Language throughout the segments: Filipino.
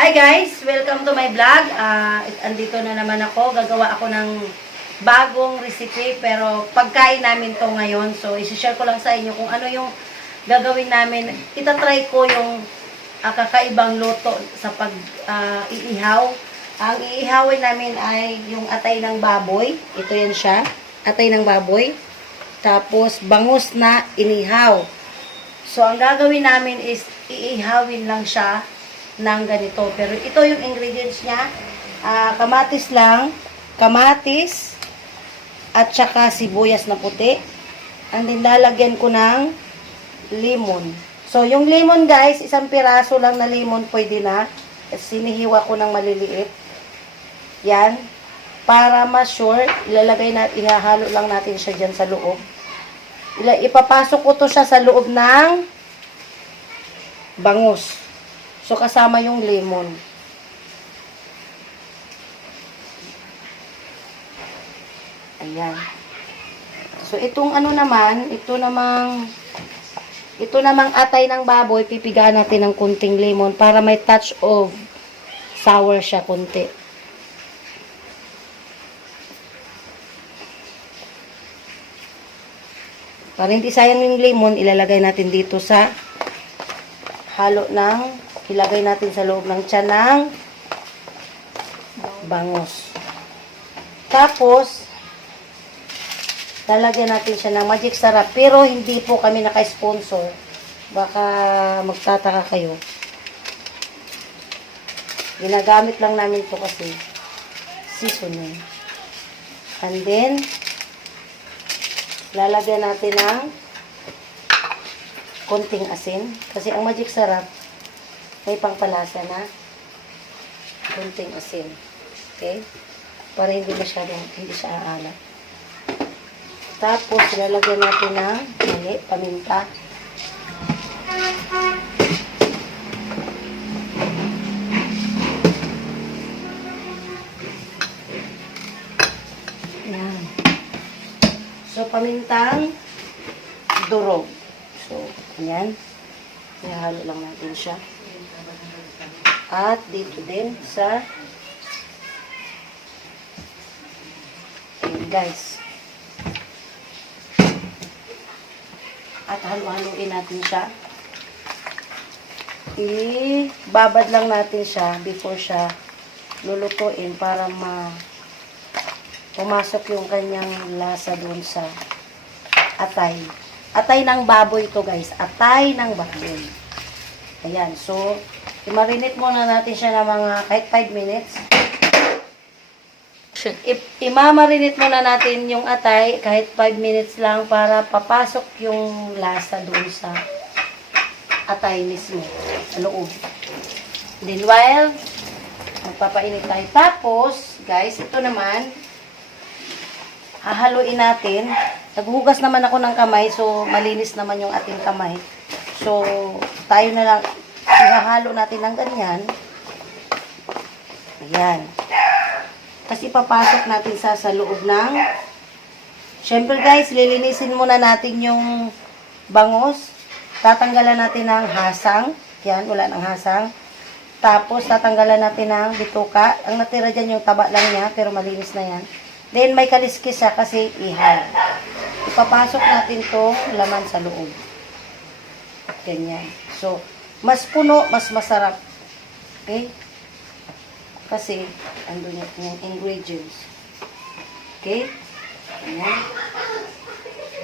Hi guys! Welcome to my vlog. Andito na naman ako. Gagawa ako ng bagong recipe pero pagkain namin to ngayon. So, isi-share ko lang sa inyo kung ano yung gagawin namin. Itatry ko yung kakaibang luto sa pag-iihaw. Ang iihawin namin ay yung atay ng baboy. Ito yan siya. Atay ng baboy. Tapos, bangus na inihaw. So, ang gagawin namin is iihawin lang siya ng ganito. Pero ito yung ingredients niya. Kamatis lang. Kamatis. At saka sibuyas na puti. And then, lalagyan ko ng lemon. So, yung lemon guys, isang piraso lang na lemon pwede na. Sinihiwa ko ng maliliit. Yan. Para ma-sure, ilalagay na, ihahalo lang natin siya dyan sa loob. Ipapasok ko to siya sa loob ng bangus. So, kasama yung lemon. Ayan. So, itong ano naman, ito namang atay ng baboy, pipigaan natin ng kunting lemon para may touch of sour siya kunti. Para hindi sayang yung lemon, ilalagay natin dito sa ilagay natin sa loob ng tiyan ng bangus. Tapos, lalagyan natin siya ng magic sarap. Pero, hindi po kami naka-sponsor. Baka magtataka kayo. Ginagamit lang namin ito kasi seasoning. And then, lalagyan natin ng konting asin. Kasi ang magic sarap, may pangpalasa na konting asin. Okay? Para hindi siya aalat. Tapos, lalagyan natin ng paminta. Yan. So, pamintang durog. So, ayan. Ihalo lang natin siya. At dito din sa ayan guys. At halo-haloin natin siya. Ibabad lang natin siya before siya lulutuin para pumasok yung kanyang lasa doon sa atay. Atay ng baboy ito guys. Atay ng baboy. Ayan. So, i-marinate muna natin siya ng mga kahit 5 minutes. I-marinate muna natin yung atay kahit 5 minutes lang para papasok yung lasa doon sa atay mismo. Sa loob. Then while magpapainit tayo. Tapos, guys, ito naman hahaluin natin. Naghugas naman ako ng kamay, so malinis naman yung ating kamay. So, tayo na lang, ihahalo natin ng ganyan. Ayan. Tapos ipapasok natin sa loob ng, syempre guys, lilinisin muna natin yung bangus. Tatanggalan natin ng hasang. Yan, wala ng hasang. Tapos, tatanggalan natin ng bituka. Ang natira dyan yung taba lang niya, pero malinis na yan. Then, may kaliskis siya kasi ihaw. Ipapasok natin to laman sa loob. Ganyan. So, mas puno, mas masarap. Okay? Kasi, andun yung ingredients. Okay? Ayan.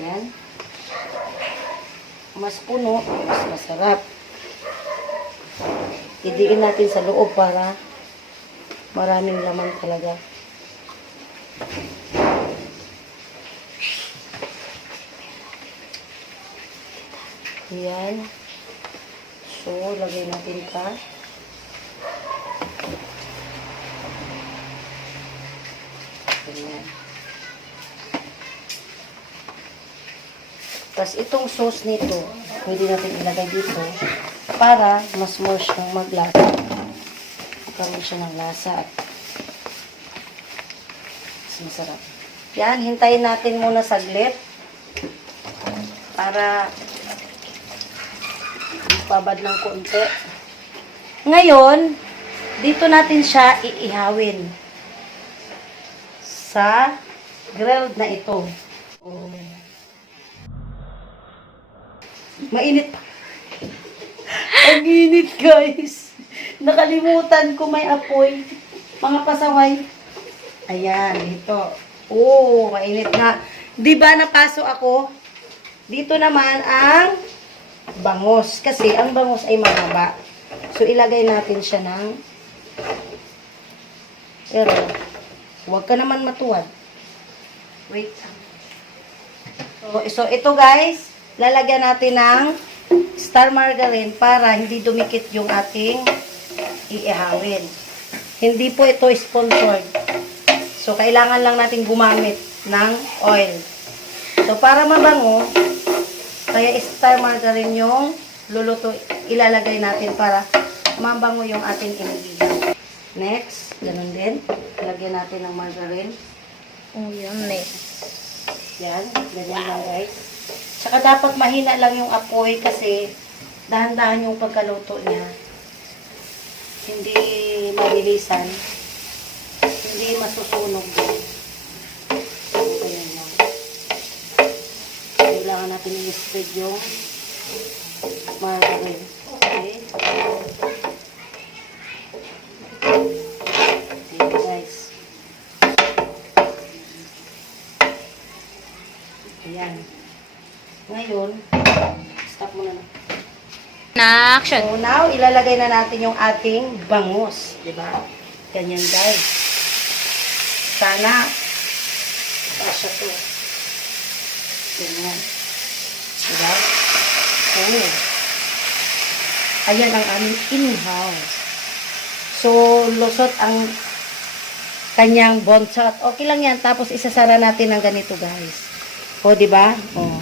Ayan. Mas puno, mas masarap. Idiin natin sa loob para maraming laman talaga. Ayan. So, lagay natin pa. Ayan. Tapos, itong sauce nito, pwede natin ilagay dito para mas more siyang maglasa. Magkaroon siya ng lasa at mas masarap. Yan, hintayin natin muna saglit para babad ng konti. Ngayon, dito natin siya iihawin sa grilled na ito. Oh. Mainit pa. Ang init, guys. Nakalimutan ko may apoy. Mga pasaway. Ayan, dito. Oh, mainit nga. Di ba napaso ako? Dito naman ang bangos. Kasi ang bangos ay mahaba. So, ilagay natin siya ng... Pero, huwag ka naman matuwad. Wait. So, ito guys, lalagyan natin ng star margarine para hindi dumikit yung ating iihawin. Hindi po ito sponsored. So, kailangan lang natin gumamit ng oil. So, para mabango, kaya star margarine yung ilalagay natin para mabango yung ating inigigan. Next, ganun din. Lagyan natin ng margarine. Oh, yummy. Yan, ganyan lang guys. Tsaka dapat mahina lang yung apoy kasi dahan-dahan yung pagkaluto niya. Hindi mabilisan. Hindi masusunog din. So, ganyan lang. Kailangan natin i-spread yung margarine. Okay. Okay guys. Ayan. Ngayon, stop muna na. Na action. So now, ilalagay na natin yung ating bangus. Diba? Ganyan guys. Sana, kasya to. Ganyan. Diba? Oh. Ayan ang aming in-house. So, lusot ang kanyang bonsot. Okay lang yan. Tapos, isasara natin ng ganito guys. O, diba? O.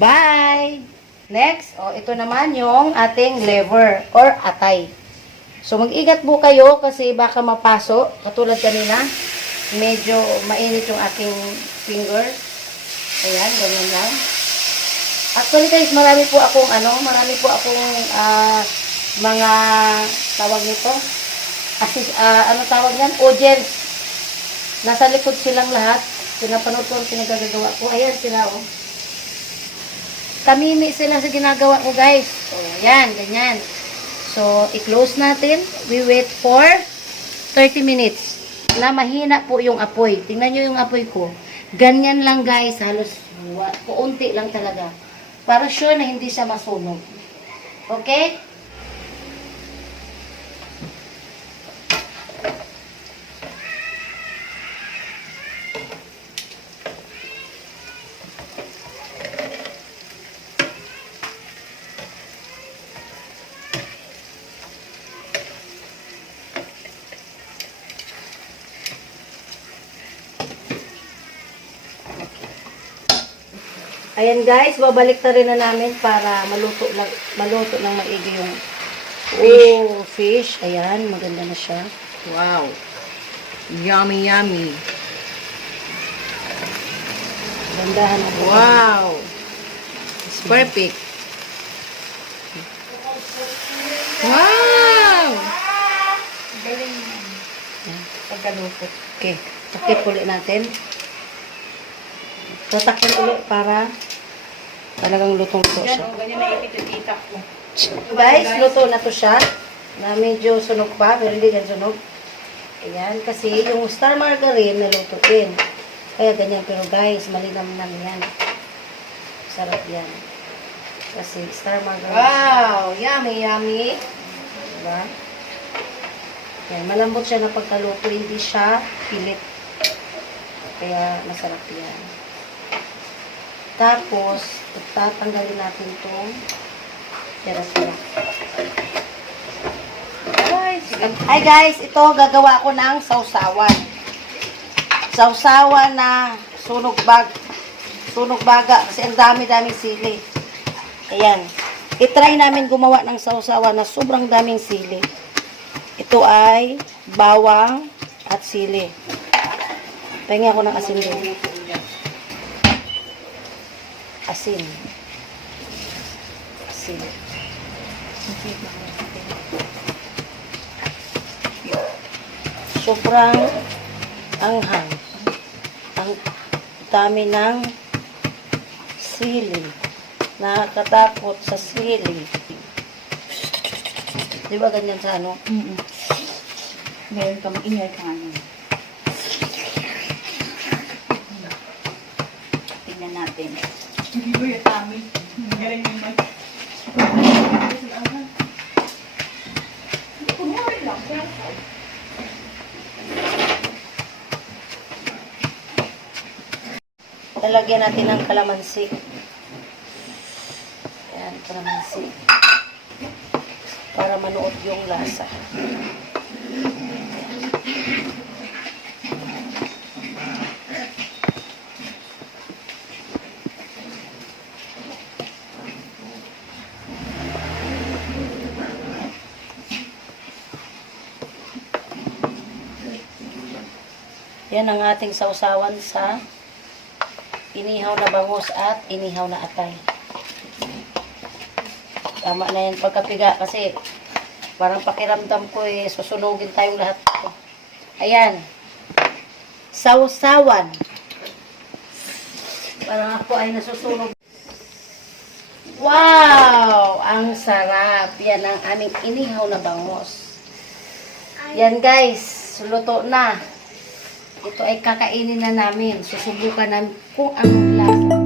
Bye! Next, ito naman yung ating lever or atay. So, mag-ingat po kayo kasi baka mapaso. Katulad kanina, medyo mainit yung aking finger. Ayan, ganyan lang. Actually guys, marami po akong mga tawag nito. Ano tawag yan? Audience. Nasa likod silang lahat. Pinapanood ko ang pinagagawa ko. Ayan sila, oh. Kamimi sila sa ginagawa ko, guys. So, ayan, ganyan. So, i-close natin. We wait for 30 minutes. Na mahina po yung apoy. Tingnan nyo yung apoy ko. Ganyan lang, guys. Halos, kuunti lang talaga. Para sure na hindi siya masunog. Okay? Ayan guys, babalik na rin na namin para maluto ng maigi yung fish. Ayan, maganda na siya. Wow. Yummy, yummy. Gandahan na. Wow. It's perfect. Wow. Galing. Pagkaluto. Okay, takip ulit natin. Tatakpan ulit para talagang lutong-luto siya. Ganyan na ikititita ko. Guys, luto na to siya. Na medyo sunog pa, pero hindi gan sunog. Ayan, kasi yung star margarine naluto din. Kaya ganyan, pero guys, malinamnam yan. Sarap yan. Kasi star margarine. Wow, yummy, yummy. Diba? Yan, malambot siya na pagkaluto, hindi siya pilit. Kaya masarap yan. Tapos, tatanggalin natin itong tira-tira. Hi guys, ito gagawa ko ng sausawan. Sausawan na sunog baga kasi ang dami-daming sili. Ayan. I-try namin gumawa ng sausawan na sobrang daming sili. Ito ay bawang at sili. Pahingi ako ng asin din. Asin. Asin. sobrang anghang. Ang dami ng sili. Nakakatakot sa sili. Di ba ganyan sa ano? Meron ka mag-ingay ka nga. Tingnan natin. Hindi ko yung tummy. Galing yung mic. Lalagyan natin ng kalamansi. Ayan, kalamansi. Para manuot yung lasa. Yan ang ating sausawan sa inihaw na bangus at inihaw na atay. Tama na yan pagkapiga kasi parang pakiramdam ko susunugin tayong lahat. Ayan. Sausawan. Parang ako ay nasusunog. Wow! Ang sarap. Yan ang aming inihaw na bangus. Yan guys. Luto na. Ito ay kakainin na namin. Susubukan namin kung anong lasa.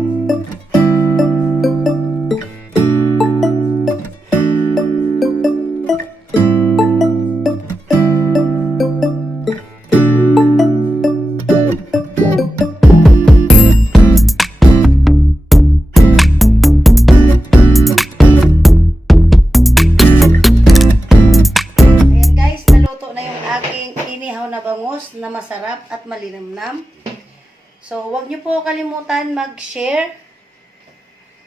Na masarap at malinamnam. So, huwag niyo po kalimutan mag-share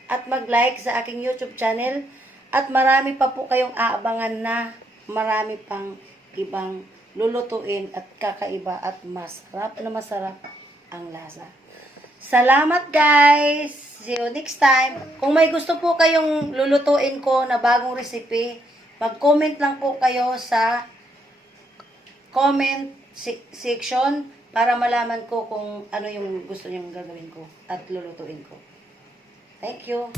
at mag-like sa aking YouTube channel at marami pa po kayong aabangan na marami pang ibang lulutuin at kakaiba at masarap na masarap ang lasa. Salamat guys! See you next time! Kung may gusto po kayong lulutuin ko na bagong recipe, mag-comment lang po kayo sa comment section para malaman ko kung ano yung gusto niyong gagawin ko at lulutuin ko. Thank you!